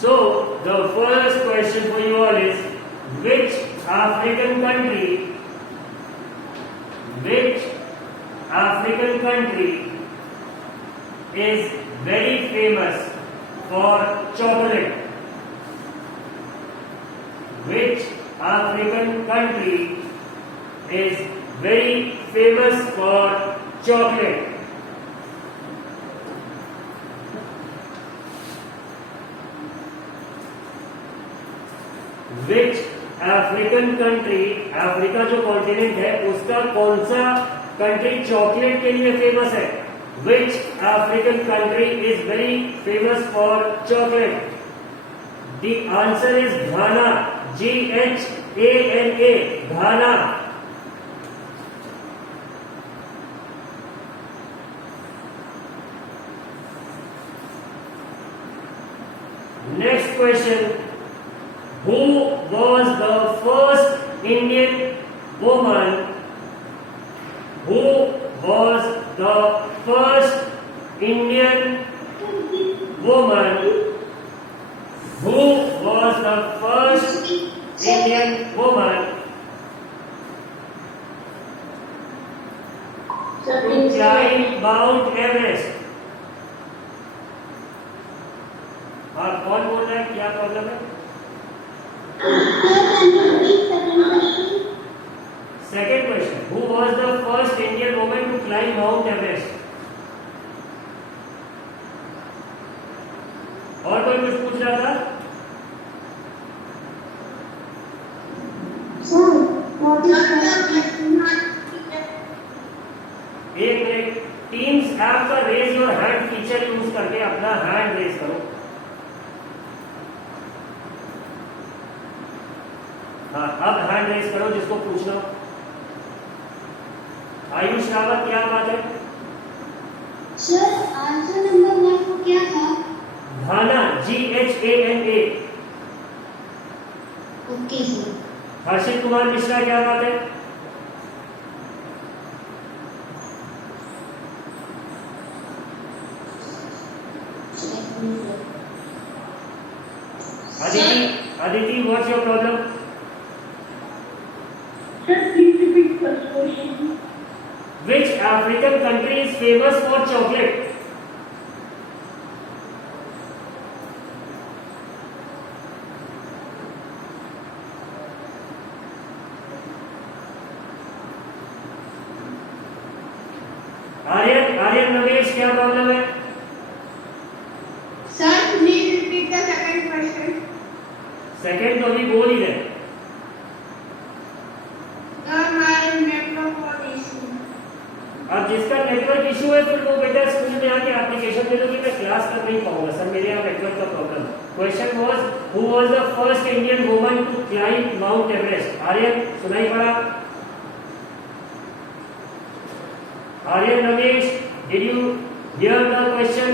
So the first question for you all is, which African country is very famous for chocolate? Which African country is very famous for chocolate? Which African country, Africa जो continent है उसका कौन सा country chocolate के लिए famous है? Which African country is very famous for chocolate? The answer is Ghana. Ghana. Ghana. Next question. Who was the first Indian woman? Who was the first Indian woman? Who was the first Indian woman to climb Mount Everest? हाँ, कौन बोल रहा है? क्या problem है? Second question. Who was the first Indian woman to climb Mount Everest? और कोई कुछ पूछ रहा था? एक मिनट, टीम्स ऐप का raise your hand feature use करके अपना हैंड रेज करो। हाँ, अब हैंड रेज करो जिसको पूछना हो। आयुष रावत, क्या बात है? सर, आंसर नंबर 1 को क्या था? Ghana, GHANA। Okay sir. Harshit Kumar Mishra, क्या बात है? Aditi, what's your problem? Sir, please repeat first question. Which African country is famous for chocolate? Aryan नवेश, क्या प्रॉब्लम है? Sir, please repeat the second question. Second तो अभी बोल ही रहे। My network was issue. अब जिसका नेटवर्क इशू है फिर वो बेटा स्कूल में आके एप्लीकेशन दे दो कि मैं क्लास कर नहीं पाऊंगा सर, मेरे यहाँ नेटवर्क का problem. Question was, who was the first Indian woman to climb Mount Everest? Aryan, सुनाई पड़ा? Aryan Ramesh, did you hear the question?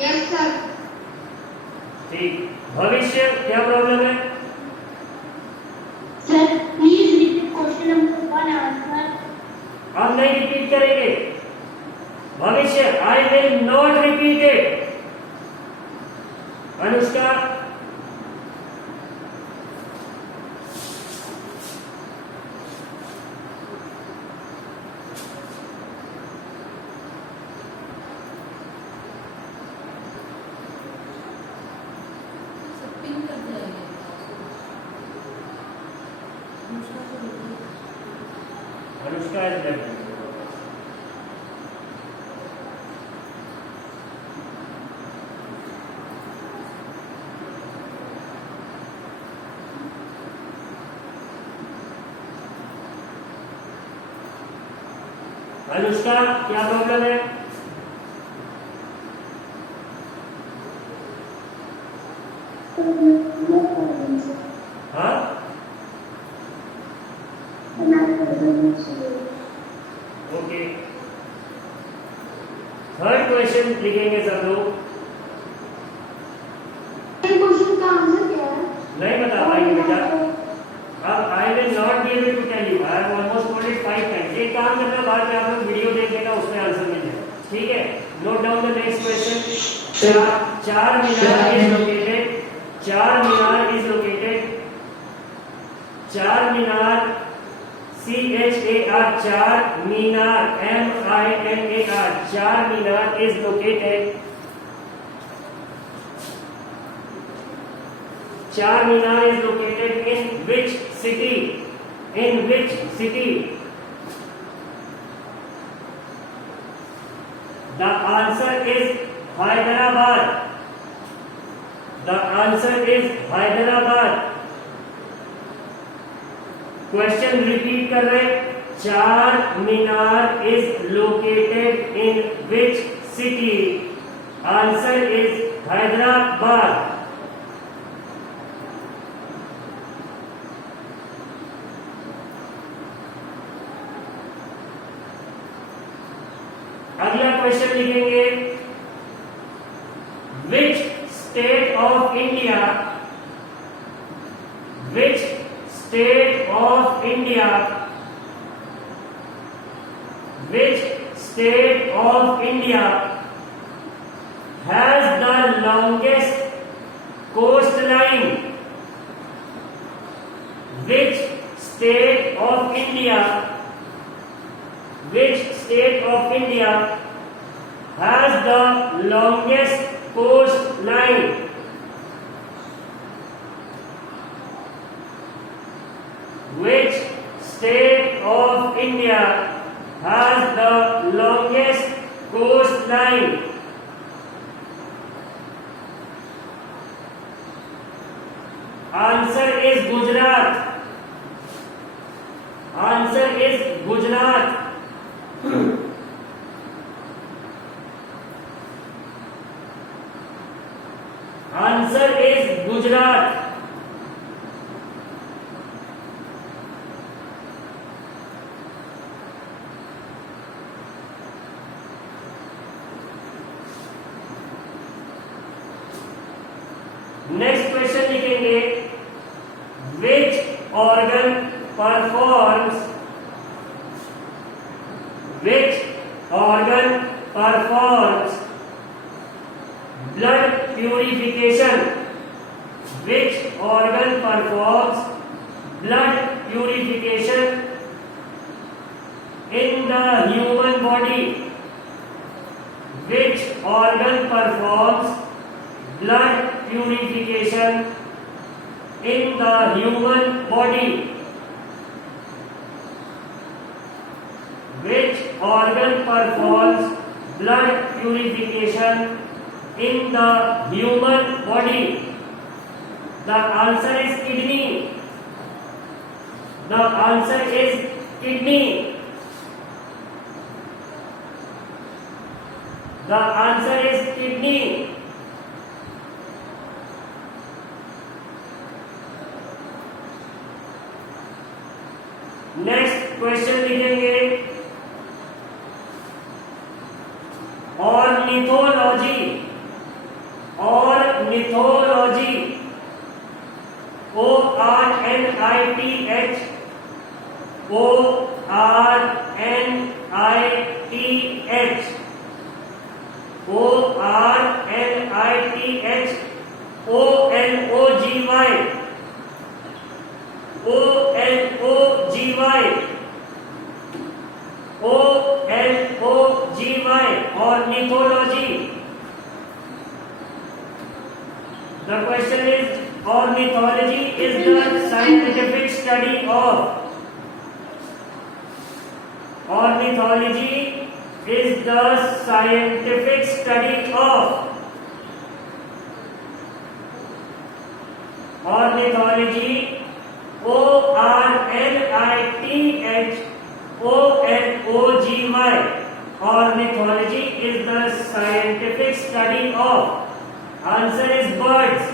Yes, sir. ठीक। भविष्य, क्या प्रॉब्लम है? Sir, please repeat question number 1 answer. हम नहीं रिपीट करेंगे भविष्य, आई will not repeat it. Anushka, Anushka is left. Anushka, क्या प्रॉब्लम है? हाँ, ओके। थर्ड क्वेश्चन लिखेंगे सब लोग। क्वेश्चन का आंसर क्या है? नहीं बता पाएंगे बेटा। अब I will not be able to tell you, I have almost told it 5 times. एक काम करना, बाद में आप लोग वीडियो देख लेना, उसमें आंसर मिल जाएगा, ठीक है? Note down the next question. चार मीनार is located. चार मीनार is located. चार मीनार CHAR चार मीनार MINAR चार मीनार is located. चार मीनार is located in which city? In which city? The answer is Hyderabad. The answer is Hyderabad. Question repeat कर रहे. चार मीनार is located in which city? Answer is Hyderabad. अगला क्वेश्चन लिखेंगे. Which state of India? Which state of India? Which state of India has the longest coastline? Which state of India? Which state of India has the longest coastline? Which state of India has the longest coastline? Answer is Gujarat. Answer is Gujarat. Answer is Gujarat. Next question लिखेंगे. Which organ performs? Which organ performs blood purification? Which organ performs blood purification in the human body? Which organ performs blood purification in the human body? Which organ performs blood purification in the human body? The answer is kidney. The answer is kidney. The answer is kidney. Next question लिखेंगे. Ornithology. Ornithology. ORNITH. ORNITH. ORNITH. OLOGY. OLOGY. OLOGY. Ornithology. The question is, ornithology is the scientific study of. Ornithology is the scientific study of. Ornithology. ORNITHOLOGY. Ornithology is the scientific study of. Answer is birds.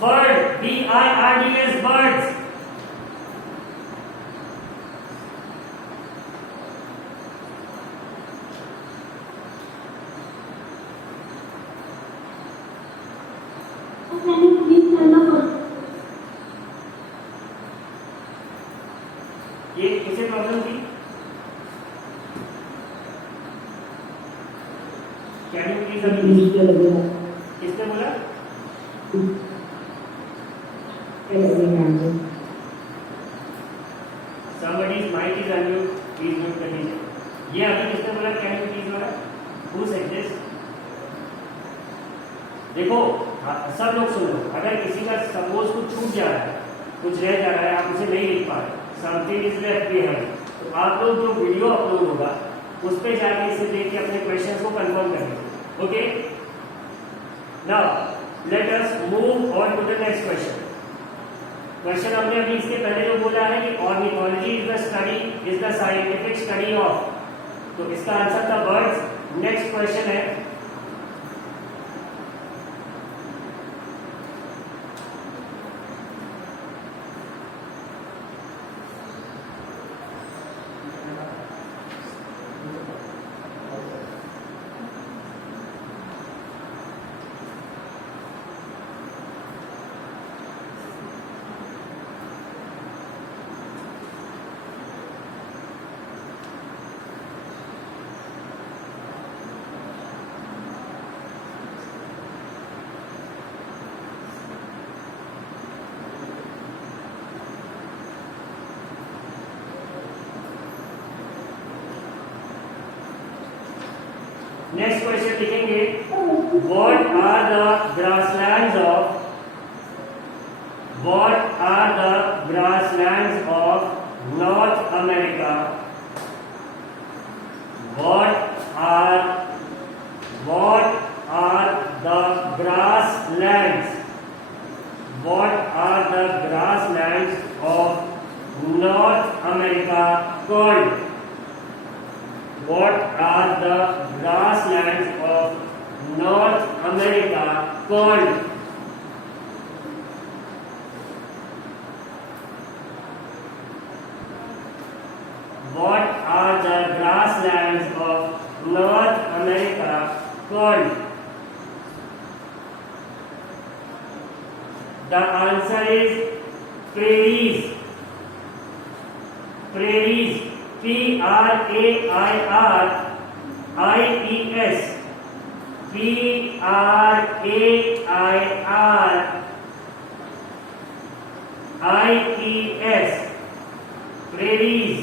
Bird. BIRDS. Birds. Can you please tell the first? ये किसे problem थी? Can you किसने बोला? Somebody's mic is unmute. Please mute कर दीजिए. ये अभी किसने बोला? Can you please बोला? Who said this? देखो सब लोग सुन लो. अगर किसी का सपोज कुछ छूट जा रहा है, कुछ रह जा रहा है, आप उसे नहीं लिख पा रहे, समथिंग इज लेफ्ट बिहाइंड, तो आप लोग जो वीडियो अपलोड होगा उस पे जाके इसे देख के अपने क्वेश्चंस को कंफर्म करेंगे. Okay, now let us move on to the next question. Question हमने अभी इसके पहले जो बोला है कि ornithology is the scientific study of, तो इसका आंसर था बर्ड्स. नेक्स्ट क्वेश्चन है नेक्स्ट क्वेश्चन लिखेंगे. What are the grasslands of North America? What are the grasslands of North America called? What are the grasslands of North America called? What are the grasslands of North America called? The answer is prairies. Prairies. P-R-A-I-R-I-E-S. P-R-A-I-R-I-E-S. Prairies.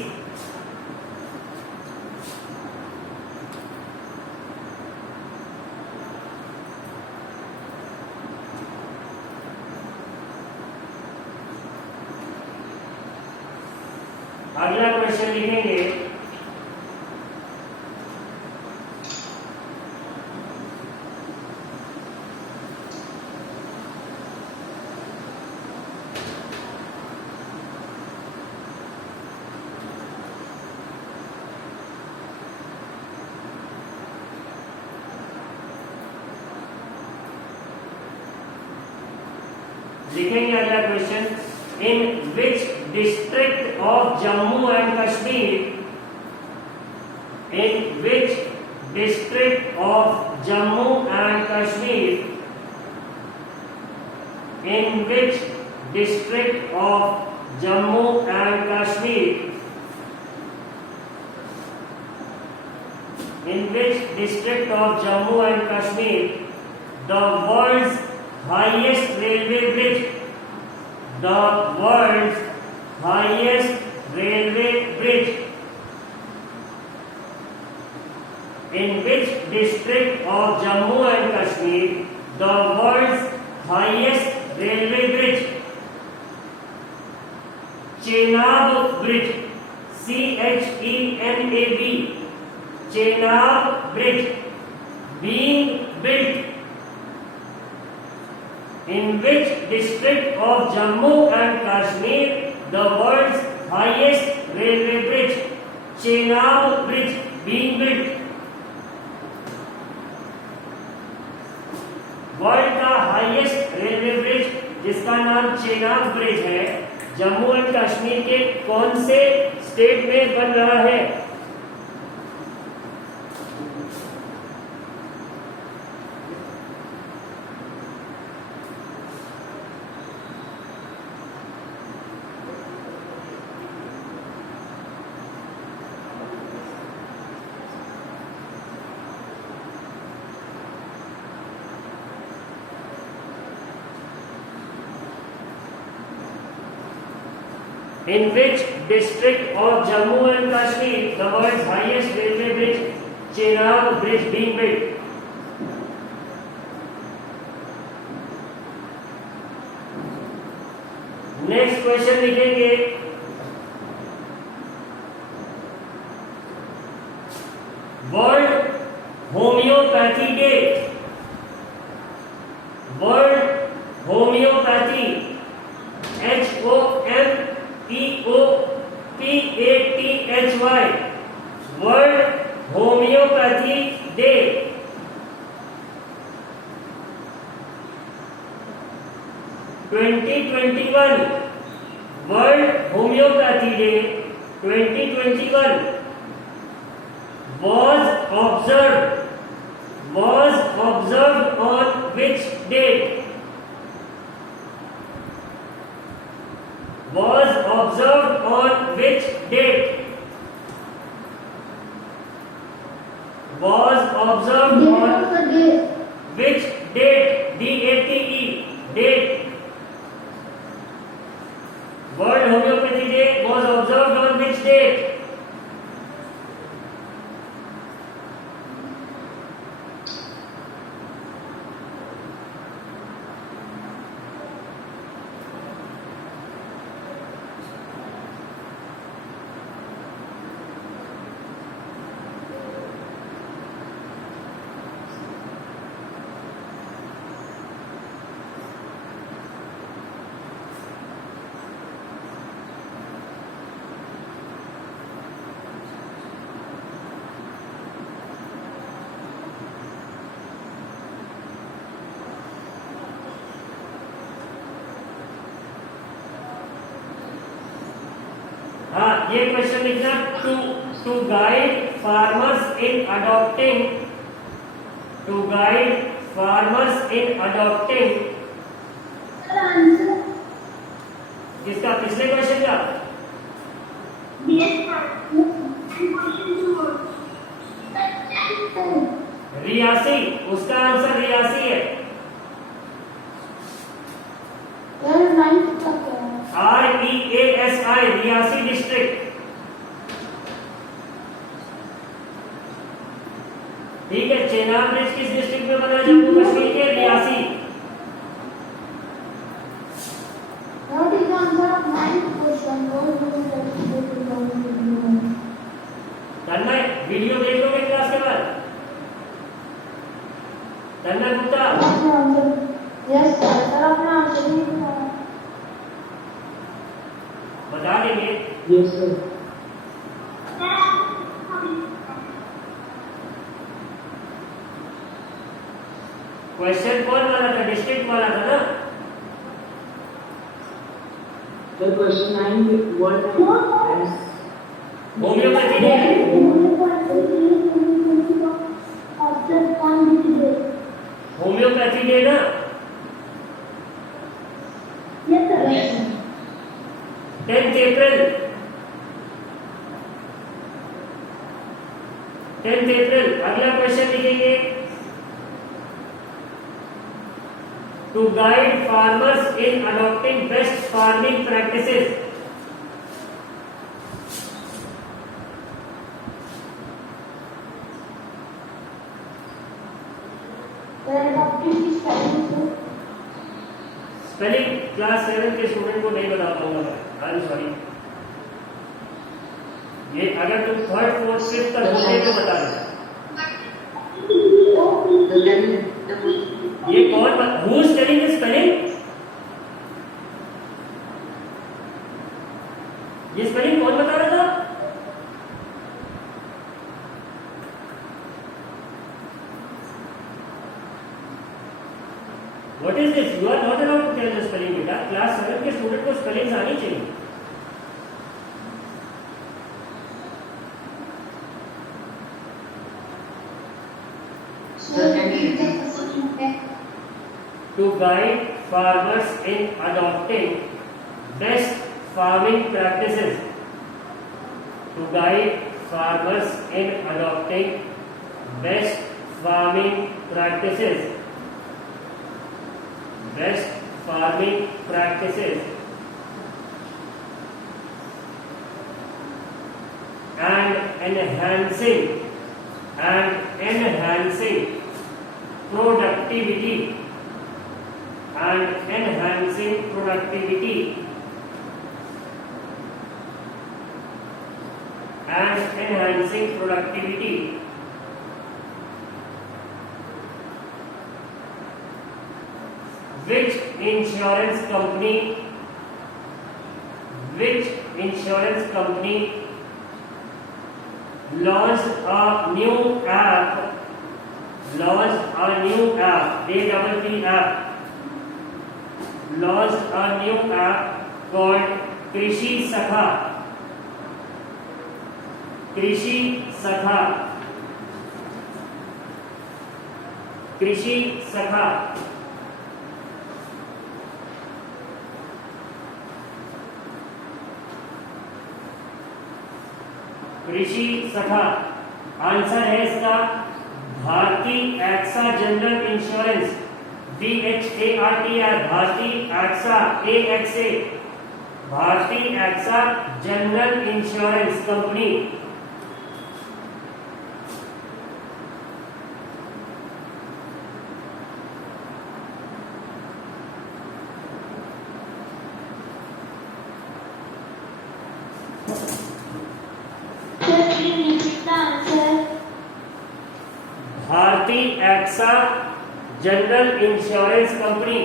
अगला क्वेश्चन लिखेंगे. लिखेंगे अगला question. In which district of Jammu and Kashmir, in which district of Jammu and Kashmir, in which district of Jammu and Kashmir, in which district of Jammu and Kashmir the world's highest railway bridge, the world's highest railway bridge, in which district of Jammu and Kashmir the world's highest railway bridge, Chenab Bridge, C-H-E-N-A-B, Chenab Bridge, being built in which district of Jammu and Kashmir the world's highest railway bridge, Chenab Bridge, being built. World का highest railway bridge जिसका नाम Chenab bridge है, Jammu and Kashmir के कौन से state में बन रहा है? In which district of Jammu and Kashmir the world's highest railway bridge, Chenab Bridge, being built? Next question लिखेंगे, world homeopathy day, world homeopathy HOMEOPATHY, world homeopathy day 2021, world homeopathy day 2021 was observed on which date? Was observed on which date? Was observed on which date? DATE, date. World Homeopathy Day was observed on which date? हाँ, ये question लिखना, to guide farmers in adopting किसका, पिछले question का? रियासी, उसका answer Reasi है। REASI, Reasi district. ठीक है, चेनाब ब्रिज किस डिस्ट्रिक्ट में बना? जम्मू कश्मीर के रियासी। करना है, वीडियो देख लोगे क्लास के बाद? करना गुप्ता? यस सर, अपना आंसर बता देंगे। Yes sir. क्वेश्चन कौन वाला था? डिस्ट्रिक्ट वाला था ना? The question 9, what has homeopathy day, homeopathy day ना? Yes sir. 10th April, 10th April। अगला क्वेश्चन लिखेंगे, to guide farmers in adopting best farming practices. Spelling class 7 के स्टूडेंट को नहीं बता पाऊंगा मैं, आई एम सॉरी। ये अगर तुम 3rd 4th 5th तक होते तो बता देना। ये कौन, who is telling the spelling? ये स्पेलिंग कौन बता रहा था? What is this? You are not allowed to tell the spelling, बेटा। क्लास 7 के स्टूडेंट को स्पेलिंग्स आनी चाहिए। To guide farmers in adopting best farming practices. To guide farmers in adopting best farming practices. Best farming practices enhancing productivity which insurance company launched a new app, launched a new app called Krishi Sakha. कृषि सखा answer है इसका Bharti AXA general insurance, VHARTR, Bharti AXA AXA, Bharti AXA general insurance company. Sir, please repeat the answer. Bharti AXA general insurance company.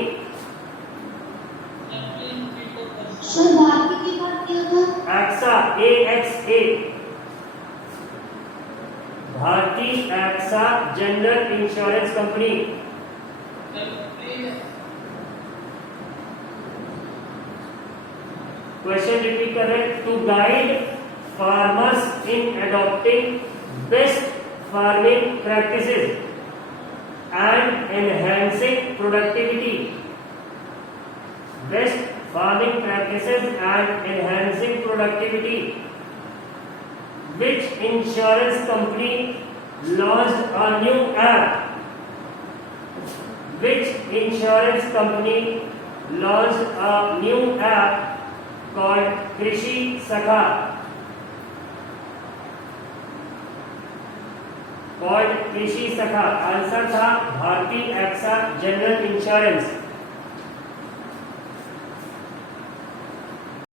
Sir, Bharti की बात किया था। AXA AXA, Bharti AXA general insurance company. Question repeat कर रहे हैं। To guide farmers in adopting best farming practices and enhancing productivity. Best farming practices and enhancing productivity. Which insurance company launched a new app? Which insurance company launched a new app called Krishi Sakha? कृषि सखा। Answer था भारतीय AXA general insurance.